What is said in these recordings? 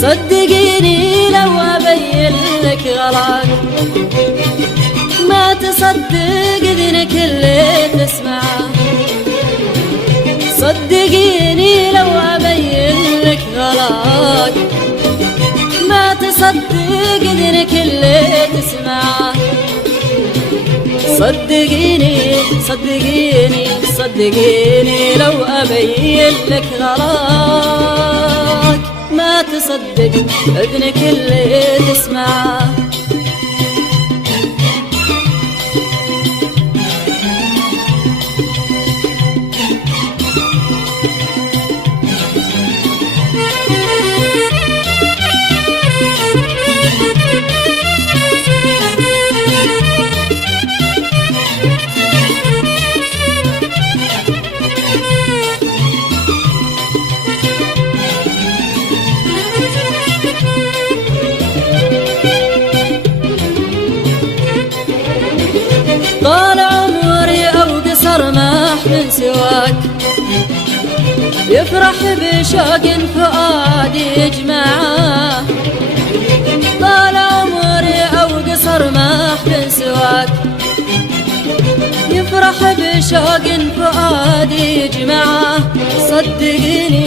صدقيني لو أبين لك غلط ما تصدق إذنك اللي تسمعه. صدقيني لو أبين لك غلط ما تصدق إذنك اللي تسمعه. صدقيني صدقيني صدقيني لو أبين لك غلط ما تصدق إذنك اللي تسمعه. طال عمري أو قصر ما أحلم سواك يفرح بشوق فؤادي يجمعه. طال عمري أو قصر ما أحلم سواك يفرح بشوق فؤادي يجمعه. صدقيني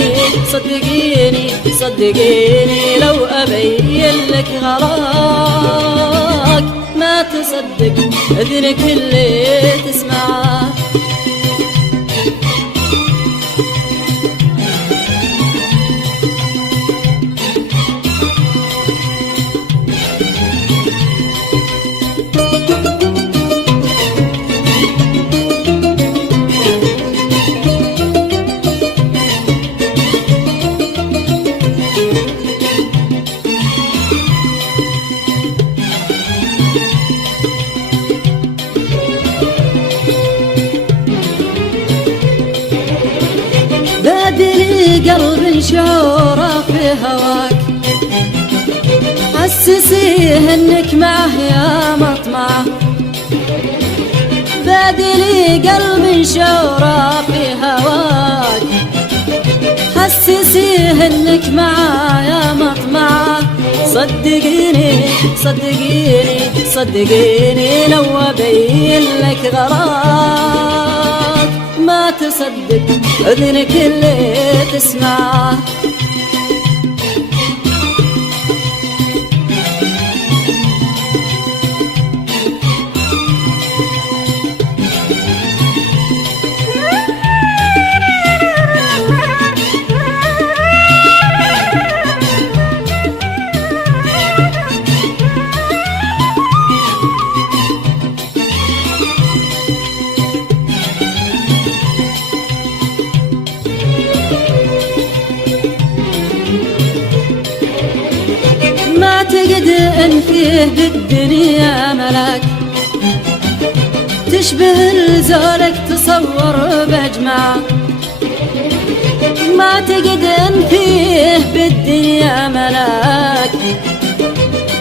صدقيني صدقيني لو أبين لك غلاك ما تصدق إذنك اللي تسمعه. بادلي قلب شعوره في هواك حسسيه انك معه يا مطمعه. بادلي قلب شعوره في هواك حسسيه انك معه يا مطمعه. صدقيني صدقيني صدقيني لو أبين لك غراك ما تصدق إذنك اللي تسمعه. ما أعتقد أن فيه بالدنيا ملاك تشبه لزولك تصور بأجمعه. ما أعتقد أن فيه بالدنيا ملاك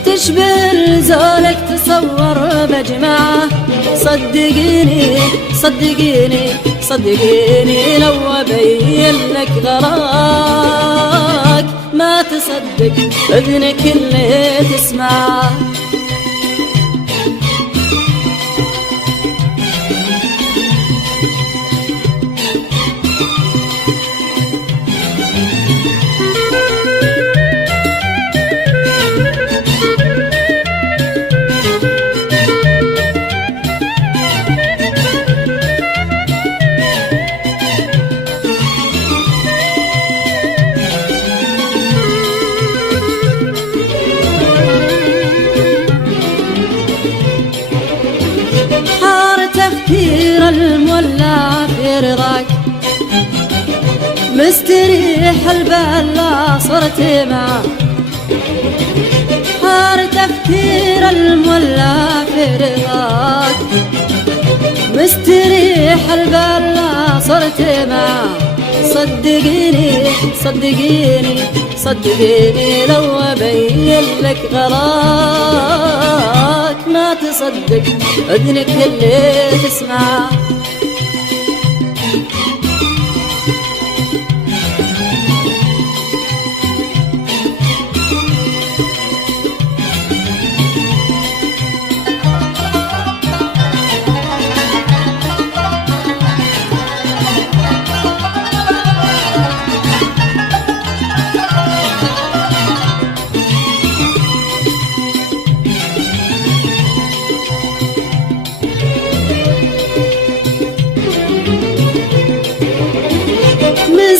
تشبه لزولك تصور بأجمعه. صدقيني صدقيني صدقيني لو أبين لك غلاك ما تصدق إذنك اللي تسمعه. تفكير المولع في رضاك مستريح البال لا صرت معه. حار تفكير المولع في رضاك مستريح البال لا صرت معه. صدقيني صدقيني صدقيني لو أبين لك غلاك ما تصدق إذنك اللي تسمعه.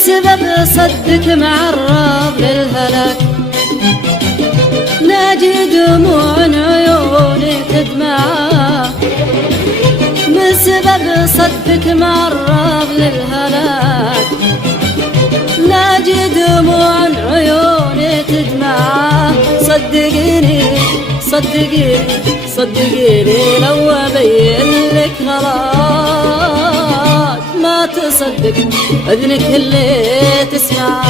سبب صدك معرض للهلاك، ناجي دموع عيوني تدمع، من سبب صدك معرض للهلاك، ناجي دموع عيوني تدمع. صدقيني صدقيني صدقيني لو أبين لك غلط ما تصدق أذنك اللي تسمع.